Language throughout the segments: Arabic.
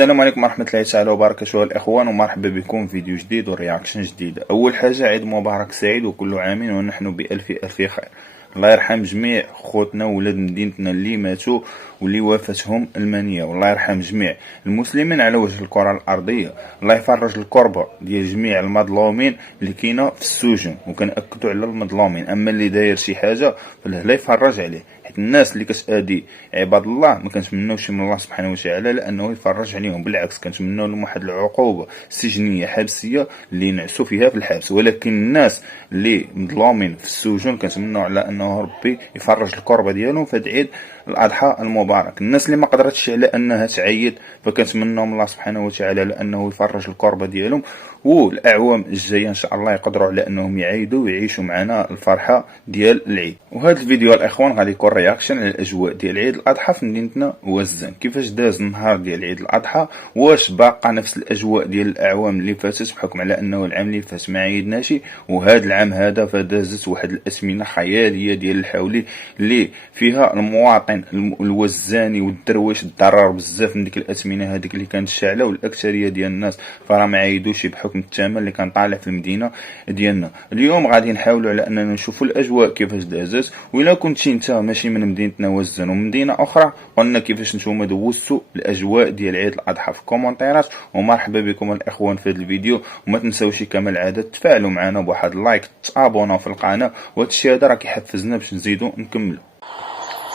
السلام عليكم ورحمة الله تعالى وبركاته الإخوان، ومرحبا بكم في فيديو جديد ورياكشن جديد. أول حاجة عيد مبارك سعيد وكل عام ونحن بألف ألف خير. الله يرحم جميع خوتنا وولاد مدينتنا اللي ماتوا واللي وافتهم المنية، والله يرحم جميع المسلمين على وجه الكرة الأرضية. الله يفرج الكربة ديال جميع المظلومين اللي كاينة في السجن، وكنأكدوا على المظلومين. أما اللي داير شي حاجة فالله يفرج عليه، حيت الناس اللي كتأذي عباد الله ما كنتمناوش من الله سبحانه وتعالى لأنه يفرج عليهم، بالعكس كنتمناو لهم واحد العقوبة سجنية حبسية اللي ينعسوا فيها في الحبس. ولكن الناس اللي مظلومين في السجون كنتمناو على انه ربي يفرج الكربة ديالهم في عيد الاضحى المبارك. الناس اللي ما قدرتش على انها تعيد فكنتمناهم الله سبحانه وتعالى لانه يفرج الكربة ديالهم، والاعوام الجايه ان شاء الله يقدروا على انهم يعيدوا ويعيشوا معنا الفرحه ديال العيد. وهذا الفيديو الاخوان غادي يكون رياكشن على الاجواء ديال عيد الاضحى في مدينتنا وزان، كيفاش داز النهار ديال عيد الاضحى، واش باقا نفس الاجواء ديال الاعوام اللي فاتت بحكم على انه العام اللي فات ما عيدناش، وهذا العام هذا فدازت واحد الاسمنه خياليه ديال الحولي اللي فيها المواطن الوزاني والدرويش ضرر بزاف من ديك الاسمنه هذيك اللي كانت شاعله، والاكثريه ديال الناس فرا ما عيدوش بحكم الثمن اللي كان طالع في المدينه ديالنا. اليوم غادي نحاولوا على اننا نشوفوا الاجواء كيفاش دازت، والا كنتي انت ماشي من مدينتنا وزان ومدينه اخرى قلنا كيفاش نتوما دوزتوا الاجواء ديال عيد الاضحى في الكومونتيرات. ومرحبا بكم الاخوان في هذا الفيديو، وما تنساوش كما العاده تفاعلوا معنا بواحد اللايك، تابوناو في القناه، وهذا الشيء هذا راه كيحفزنا باش نزيدوا نكملوا.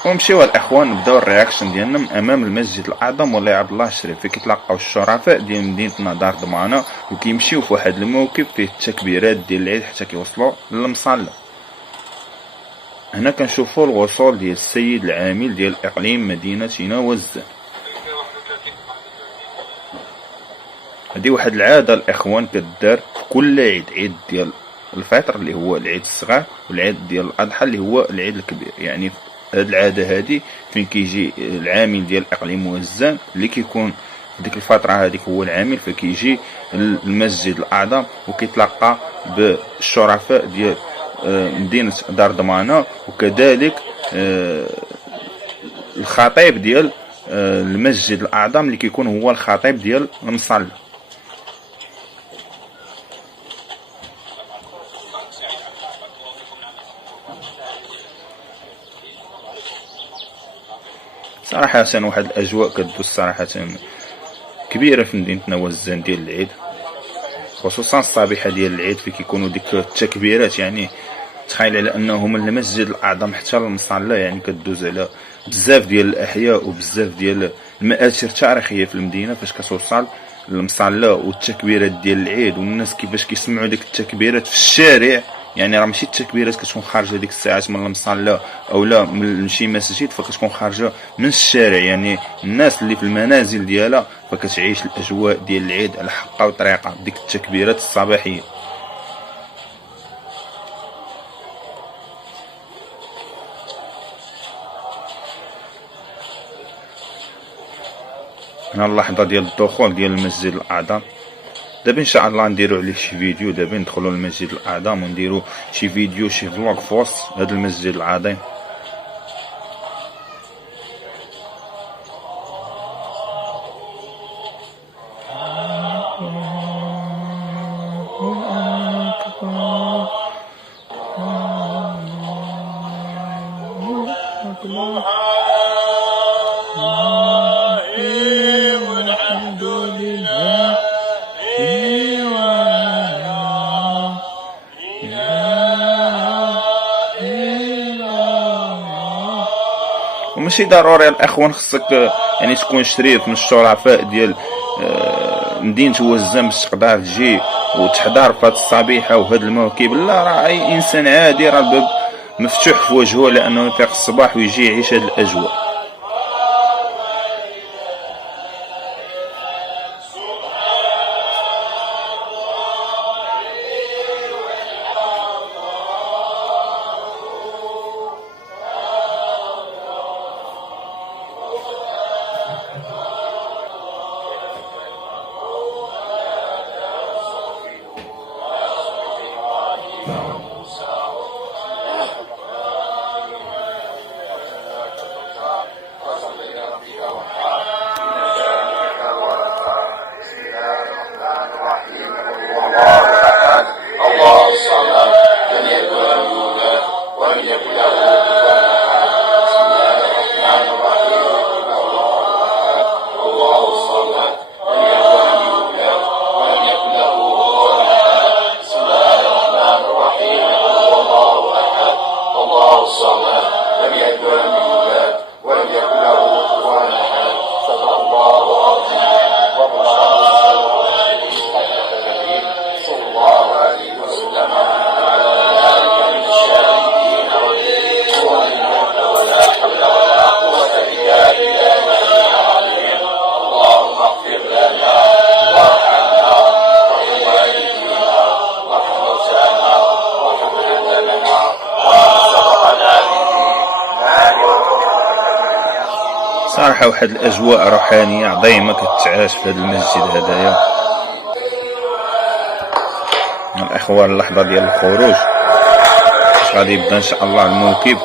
ونمشيو الاخوان نبداو الرياكشن ديالنا من امام المسجد الاعظم مولاي عبد الله الشريف، فين كيتلاقاو الشرفاء ديال مدينتنا دار ضمانه وكيمشيو في واحد الموكب فيه التكبيرات ديال العيد حتى كيوصلوا للمصلى. هنا كنشوفوا الوصول ديال السيد العامل ديال اقليم مدينتنا وزان. هذه واحد العاده الاخوان كدار في كل عيد، عيد ديال الفطر اللي هو العيد الصغير، والعيد ديال الاضحى اللي هو العيد الكبير. يعني هاد العاده هادي فين كيجي العامل ديال اقليم وزان اللي كيكون ديك الفتره هذيك هو العامل، فكيجي المسجد الاعظم وكيتلقى بالشرفاء ديال مدينه دار ضمانه، وكذلك الخطيب ديال المسجد الاعظم اللي كيكون هو الخطيب ديال المصلى. صراحة واحد الأجواء كدوز صراحة كبيرة في مدينتنا وزان ديال العيد، خصوصا الصبيحة ديال العيد في كيكونوا ديك التكبيرات. يعني تخيل على أنه من المسجد الأعظم حتى المصلى، يعني كدوز على بزاف ديال الأحياء وبزاف ديال المآثر التاريخية في المدينة فاش كتوصل المصلى والتكبيرات ديال العيد، والناس كيفاش كيسمعوا ديك التكبيرات في الشارع. يعني راه ماشي التكبيرات كتكون خارجه ديك الساعات من المصلى او لا من شي مسجد، فكتكون خارجه من الشارع. يعني الناس اللي في المنازل ديالها فكتعيش الاجواء ديال العيد على حقها وطريقه ديك التكبيرات الصباحيه. هنا اللحظه ديال الدخول ديال المسجد الاعظم. دابا ان شاء الله نديرو عليه شي فيديو، دابا ندخلوا للمسجد الاعظم ونديرو شي فيديو شي فلوق في وسط هذا المسجد العظيم. وماشي ضروري الاخوان خصك يعني تكون شريف من الشرفاء ديال مدينة وزان باش تقدر تجي وتحضر في هاد الصبيحه وهاد الموكب. لا، راه اي انسان عادي راه الباب مفتوح في وجهه لانه يفيق الصباح ويجي يعيش هاد الاجواء. صراحة واحد الأجواء روحانية عظيمة كتعاش في هذا المسجد هدايا. الأخوان اللحظة ديال الخروج غادي يبدا إن شاء الله الموكب.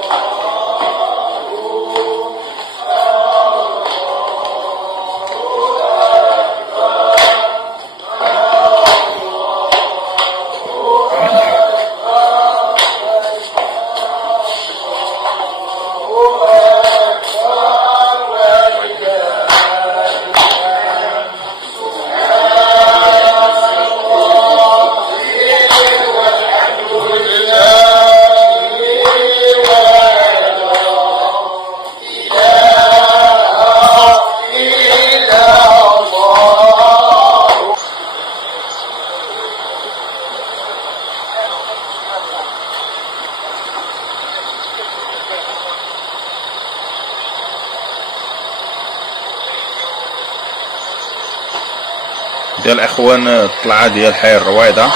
ديال الاخوان الطلعه ديال حي الرويضه.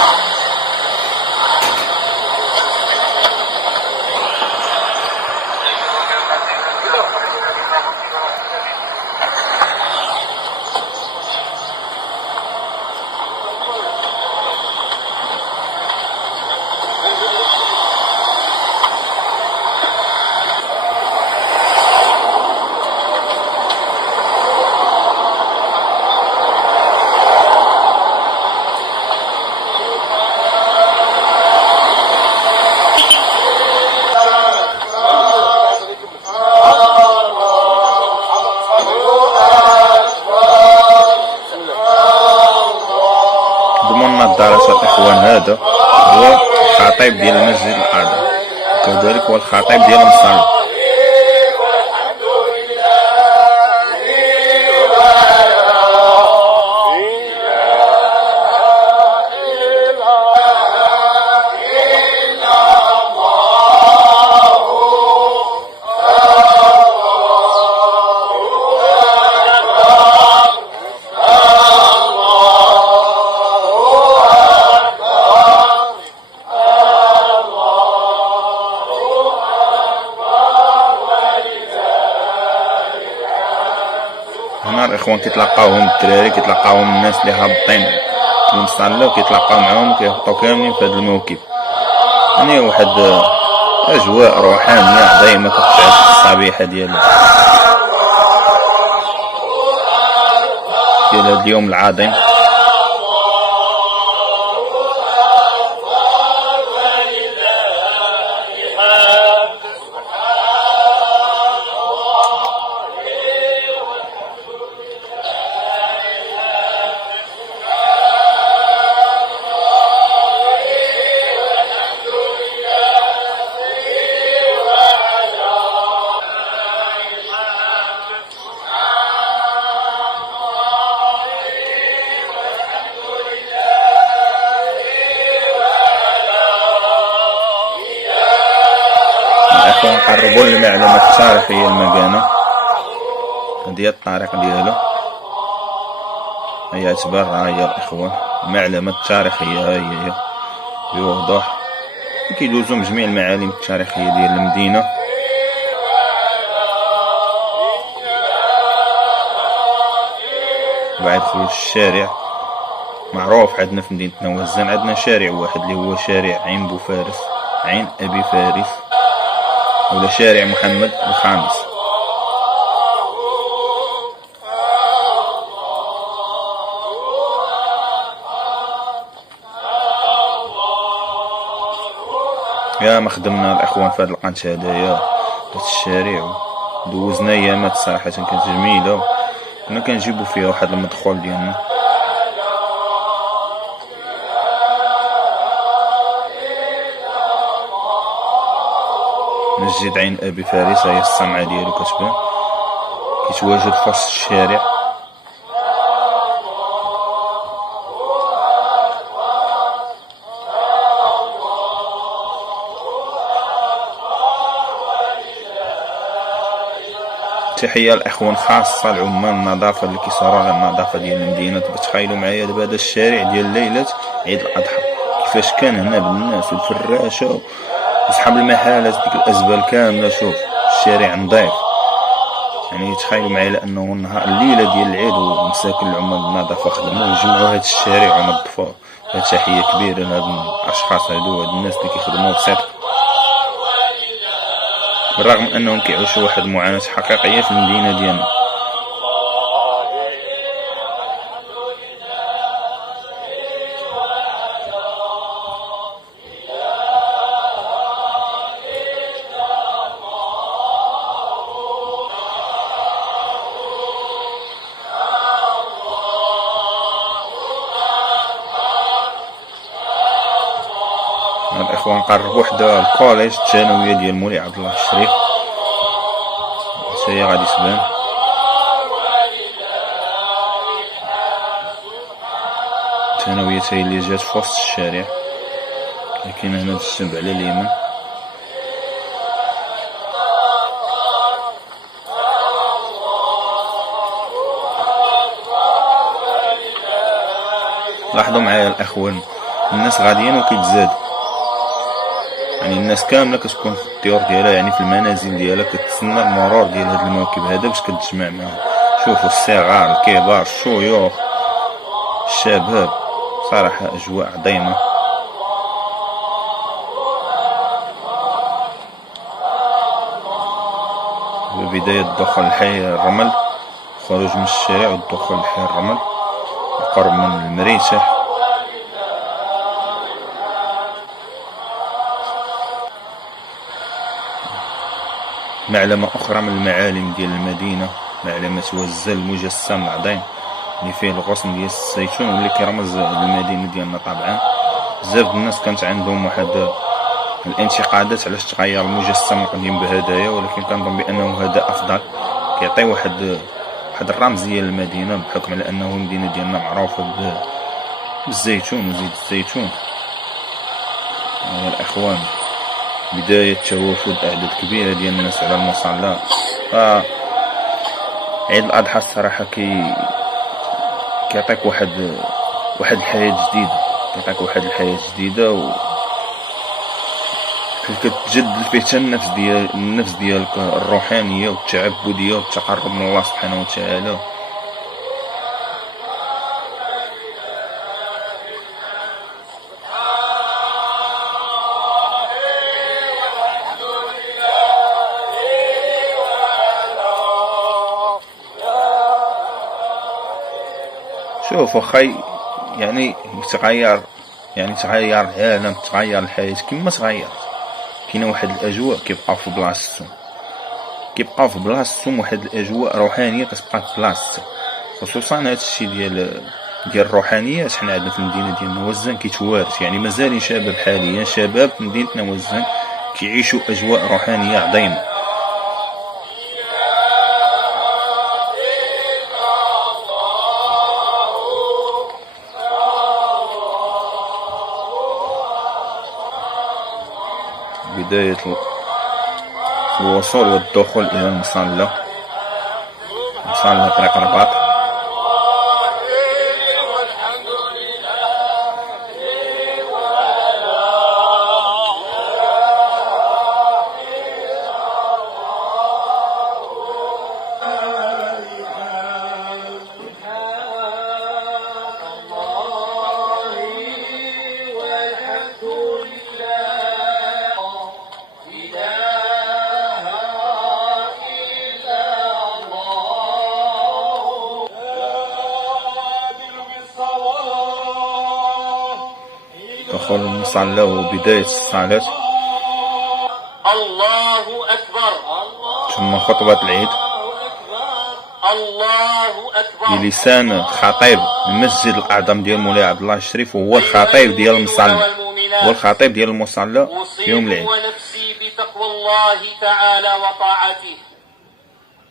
الدراسة الإخوان هذا هو الخطيب ديال المسجد الأعظم، وكذلك هو الخطيب ديال المصلى. هنا الاخوان كيتلاقاوهم الدراري، كيتلاقاوهم الناس اللي هابطين المصلى وكيتلاقاو معاهم وكيهبطوا كاملين في هذا الموكب. يعني واحد اجواء روحانيه عظيمه كتعيش في الصبيحه ديال هذا اليوم العظيم. نقربوا المعلومات التاريخية المكانة. هذه الطريق ديالو هي اعتبارها هي الإخوان المعلومات التاريخية هي بوضوح كيدوزو من جميع المعالم التاريخية ديال المدينة. بعد خروج الشارع معروف عندنا في مدينتنا وزان، عندنا شارع واحد اللي هو شارع عين بوفارس، عين أبي فارس، ولا شارع محمد الخامس. يا ما خدمنا الاخوان في هذا القنت هدايا هاد الشارع، دوزنا ايامات صراحه كانت جميله، كنا كنجيبو فيها واحد المدخول ديالنا. مسجد عين أبي فارس هي الصنعة ديالو كتبان كيتواجد في وسط الشارع. تحية الأخوان خاصة العمال النظافة اللي كيصاروا على النظافة ديال المدينة. تخيلوا معايا دابا هذا الشارع ديال ليلة عيد الأضحى كيفاش كان هنا بالناس يعني تخيلوا معايا لانه النهار الليله ديال العيد ومساكن العمال النظافه خدموا وجمعوا هذا الشارع ونظفوه. هذه تحيه كبيره لهاد الاشخاص هادو، هاد الناس اللي كيخدموا بصدق بالرغم من انهم كيعيشوا واحد المعاناه حقيقيه في المدينه ديالنا. هاد الاخوان قربوا حدا الكوليج الثانويه ديال مولاي عبد الله الشريف، هي غادي تبان. الثانويه هي اللي جات في وسط الشارع، لكن هنا الجنب على اليمين. لاحظوا معايا الاخوان، الناس غاديين وكيتزادوا، يعني الناس كامله كتكون في الديور ديالها، يعني في المنازل ديالها كتسنى المرور ديال هاد المواكب هذا باش كتجمع معاهم. شوفوا الصغار الكبار الشيوخ الشباب، صراحه اجواء عظيمه. وبداية دخول الحي الرمل، خروج من الشارع والدخول لحي الرمل القرب من المريشة. معلمة أخرى من المعالم ديال المدينة، معلمة وزة المجسم العظيم اللي فيه الغصن ديال الزيتون واللي كيرمز للمدينة ديالنا. طبعا بزاف الناس كانت عندهم واحد الانتقادات علاش تغير المجسم القديم بهدايا، ولكن كنظن بأنه هذا أفضل، كيعطي واحد الرمزية للمدينة، بحكم على أنه المدينة ديالنا معروفة بالزيتون وزيت الزيتون. يا الأخوان، بداية توافد أعداد كبيرة ديال الناس على المصلى. عيد الأضحى الصراحة كيعطيك واحد الحياة جديدة، كيعطيك واحد الحياة جديدة كتجدد فيه حتى النفس ديالك الروحانية والتعبدية والتقرب من الله سبحانه وتعالى. شوف اخي، يعني تغير العالم، تغير الحياة كما تغير، كاينه واحد الاجواء كيبقاو في بلاصتهم، واحد الاجواء روحانيه كتبقى في بلاصتها. خصوصا هذا الشيء ديال الروحانيات حنا عندنا في المدينه ديالنا وزان كيتوارث، يعني مازال شباب حاليا، شباب في مدينتنا وزان كيعيشوا اجواء روحانيه عظيمه. بداية الوصول والدخول إلى المصلى طريق الرباط. دخول المصلى وبداية الصلاة، الله أكبر، ثم خطبة العيد الله أكبر بلسان خطيب المسجد الأعظم ديال مولاي عبد الله الشريف، وهو الخطيب ديال المصلى، يوم العيد. ونفسي بتقوى الله تعالى وطاعته،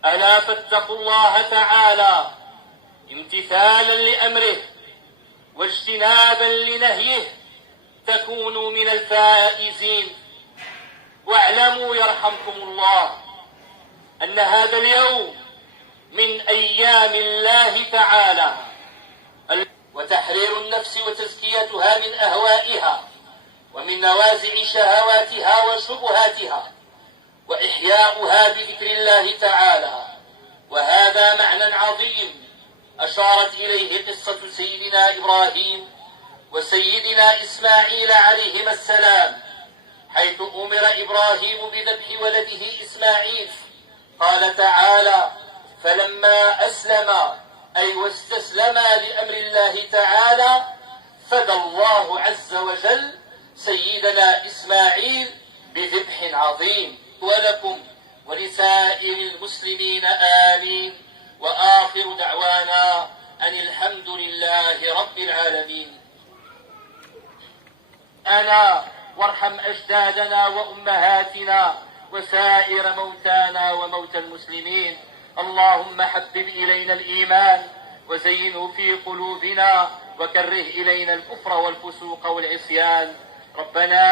ألا فاتقوا الله تعالى امتثالا لأمره واجتنابا لنهيه تكونوا من الفائزين. واعلموا يرحمكم الله أن هذا اليوم من أيام الله تعالى، وتحرير النفس وتزكيتها من أهوائها ومن نوازع شهواتها وشبهاتها، وإحياؤها بذكر الله تعالى وهذا معنى عظيم أشارت إليه قصة سيدنا إبراهيم وسيدنا إسماعيل عليهما السلام، حيث أمر إبراهيم بذبح ولده إسماعيل. قال تعالى: فلما أسلما أي واستسلما لأمر الله تعالى فدى الله عز وجل سيدنا إسماعيل بذبح عظيم. ولكم ولسائر المسلمين آمين. وآخر دعوانا أن الحمد لله رب العالمين. أنا وارحم أجدادنا وأمهاتنا وسائر موتانا وموتى المسلمين. اللهم حبب إلينا الإيمان وزينه في قلوبنا وكره إلينا الكفر والفسوق والعصيان. ربنا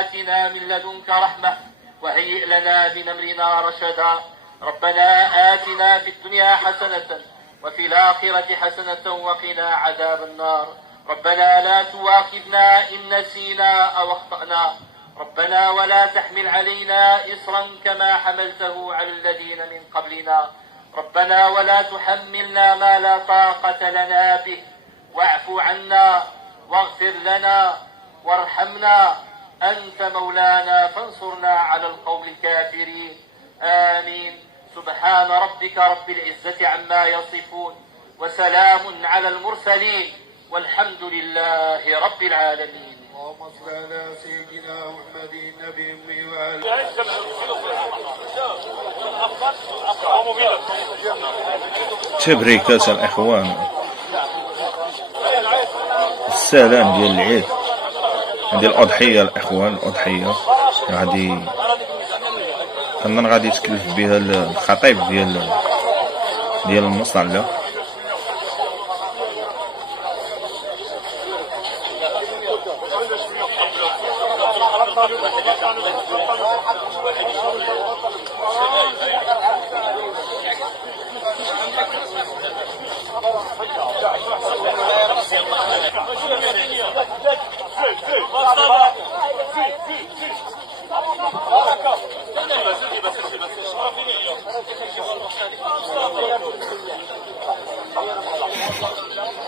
آتنا من لدنك رحمة وهيئ لنا من أمرنا رشدا. ربنا آتنا في الدنيا حسنة وفي الآخرة حسنة وقنا عذاب النار. ربنا لا تواخذنا إن نسينا أو أخطأنا. ربنا ولا تحمل علينا إصرا كما حملته على الذين من قبلنا. ربنا ولا تحملنا ما لا طاقة لنا به. واعف عنا واغفر لنا وارحمنا، أنت مولانا فانصرنا على القوم الكافرين. آمين. سبحان ربك رب العزة عما يصفون وسلام على المرسلين والحمد لله رب العالمين. اللهم صل على سيدنا محمد النبي الأمي وعلى تبريكات الإخوان، السلام ديال العيد، هذه الأضحية الإخوان، الأضحية غادي يتكلف بها الخطيب ديال المصلى.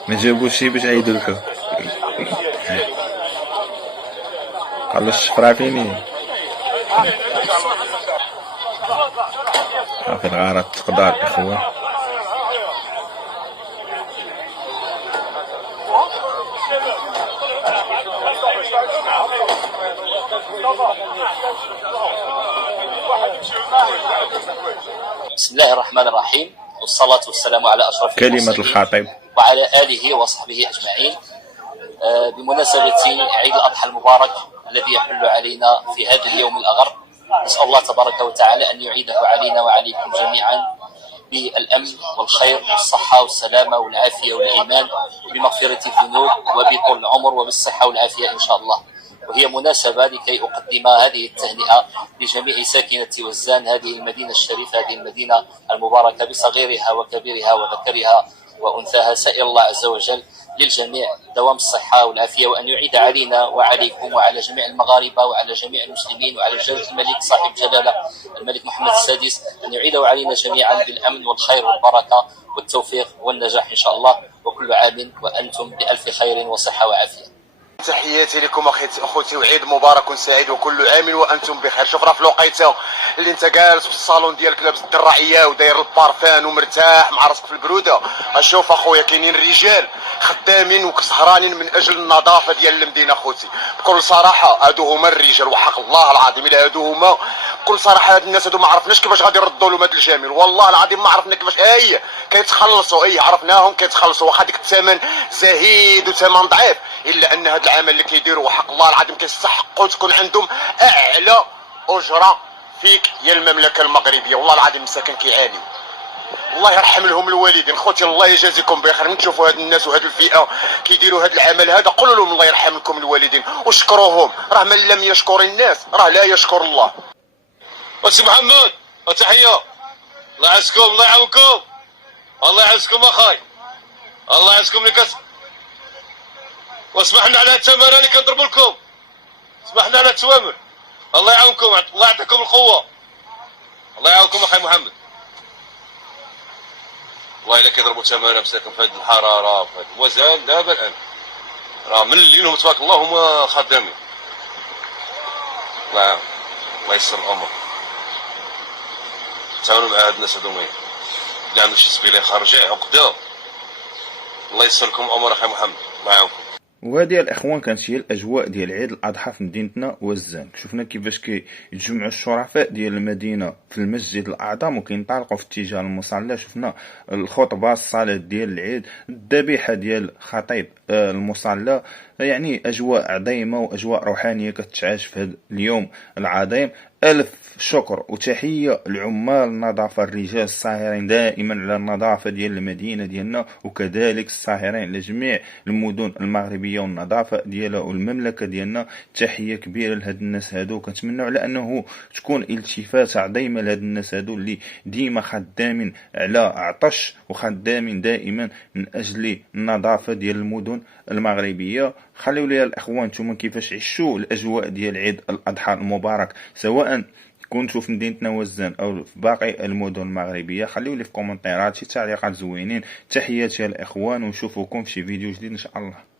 ما جابوش شي باش يذبحوا. قالوا الشفرة فيني في الغارة تقدر الإخوان. بسم الله الرحمن الرحيم، والصلاة والسلام على أشرف كلمة الخطيب وعلى آله وصحبه أجمعين. بمناسبة عيد الأضحى المبارك الذي يحل علينا في هذا اليوم الأغر، نسأل الله تبارك وتعالى أن يعيده علينا وعليكم جميعا بالأمن والخير والصحة والسلامة والعافية والإيمان وبمغفرة الذنوب وبطول العمر وبالصحة والعافية إن شاء الله. وهي مناسبة لكي أقدم هذه التهنئة لجميع ساكنة وزان، هذه المدينة الشريفة، هذه المدينة المباركة بصغيرها وكبيرها وذكرها وأنثاها. سائل الله عز وجل للجميع دوام الصحة والعافية، وأن يعيد علينا وعليكم وعلى جميع المغاربة وعلى جميع المسلمين وعلى جلالة الملك صاحب جلالة الملك محمد السادس، أن يعيده علينا جميعا بالأمن والخير والبركة والتوفيق والنجاح إن شاء الله. وكل عام وأنتم بألف خير وصحة وعافية. تحياتي لكم اخوتي، وعيد مبارك سعيد وكل عام وانتم بخير. شوف راه في الوقيته اللي انت جالس في الصالون ديالك لابس الدراعيه وداير البارفان ومرتاح مع راسك في البروده، اشوف اخويا كاينين رجال خدامين وسهرانين من اجل النظافه ديال المدينه. اخوتي بكل صراحه هادو هما الرجال، وحق الله العظيم الا هادو هما بكل صراحه. هاد الناس هادو ما عرفناش كيفاش غادي يردوا لهم هاد الجميل، والله العظيم ما عرفنا كيفاش كيتخلصوا. عرفناهم كيتخلصوا، واخا ديك الثمن زهيد وثمن ضعيف، الا ان هذا العمل اللي كيديروا وحق الله العظيم كيستحقوا تكون عندهم اعلى اجره فيك يا المملكه المغربيه. والله العظيم المساكن كيعانيوا، الله يرحم لهم الوالدين. خوتي الله يجازيكم بخير. من تشوفوا هاد الناس وهاد الفئه كيديروا هاد العمل هذا، قولوا لهم الله يرحم لكم الوالدين وشكروهم. راه من لم يشكر الناس راه لا يشكر الله. وسي محمد وتحيه، الله يعزكم، الله يعاونكم، الله يعزكم اخاي، الله يعزكم لك. واسمحنا على التمارين اللي كنضربوا لكم، اسمحنا على التوامر. الله يعاونكم، الله يعطيكم القوه، الله يعاونكم اخي محمد. والله الا كيضربوا ثمنها مساكن في هذه الحراره، في هذا وزال دابا الان راه من الليل هم تبارك الله هما خدامين. الله يسر الامور. تعاونوا مع هاد الناس هادو اللي عندهم شي سبيله خارجه عقده. الله يسر لكم الامور اخي محمد، الله يعاونكم. وهذه الاخوان كانت هي الاجواء ديال عيد الاضحى في مدينتنا وزان. شفنا كيفاش كيتجمعوا الشرفاء ديال المدينه في المسجد الاعظم وكينطلقوا في اتجاه المصلى. شفنا الخطبه، الصلاه ديال العيد، الذبيحه ديال خطيب المصلى. يعني اجواء عظيمه واجواء روحانيه كتعاش في هذا اليوم العظيم. ألف شكر وتحية لعمال النظافة، الرجال الساهرين دائما على النظافة ديال المدينة ديالنا، وكذلك الساهرين على جميع المدن المغربية والنظافة ديالها والمملكة ديالنا. تحية كبيرة لهاد الناس هادو، كنتمنوا على أنه تكون التفاتة عظيمة لهاد الناس هادو اللي ديما خدامين على عطش وخدامين دائما من أجل النظافة ديال المدن المغربية. خليوا لي الأخوان نتوما كيفاش عشوا الأجواء ديال عيد الأضحى المبارك، سواء كنتوا في مدينتنا وزان او في باقي المدن المغربيه. خليوا لي في كومنتيرات شي تعليقات زوينين. تحياتي الاخوان ونشوفكم في شي فيديو جديد ان شاء الله.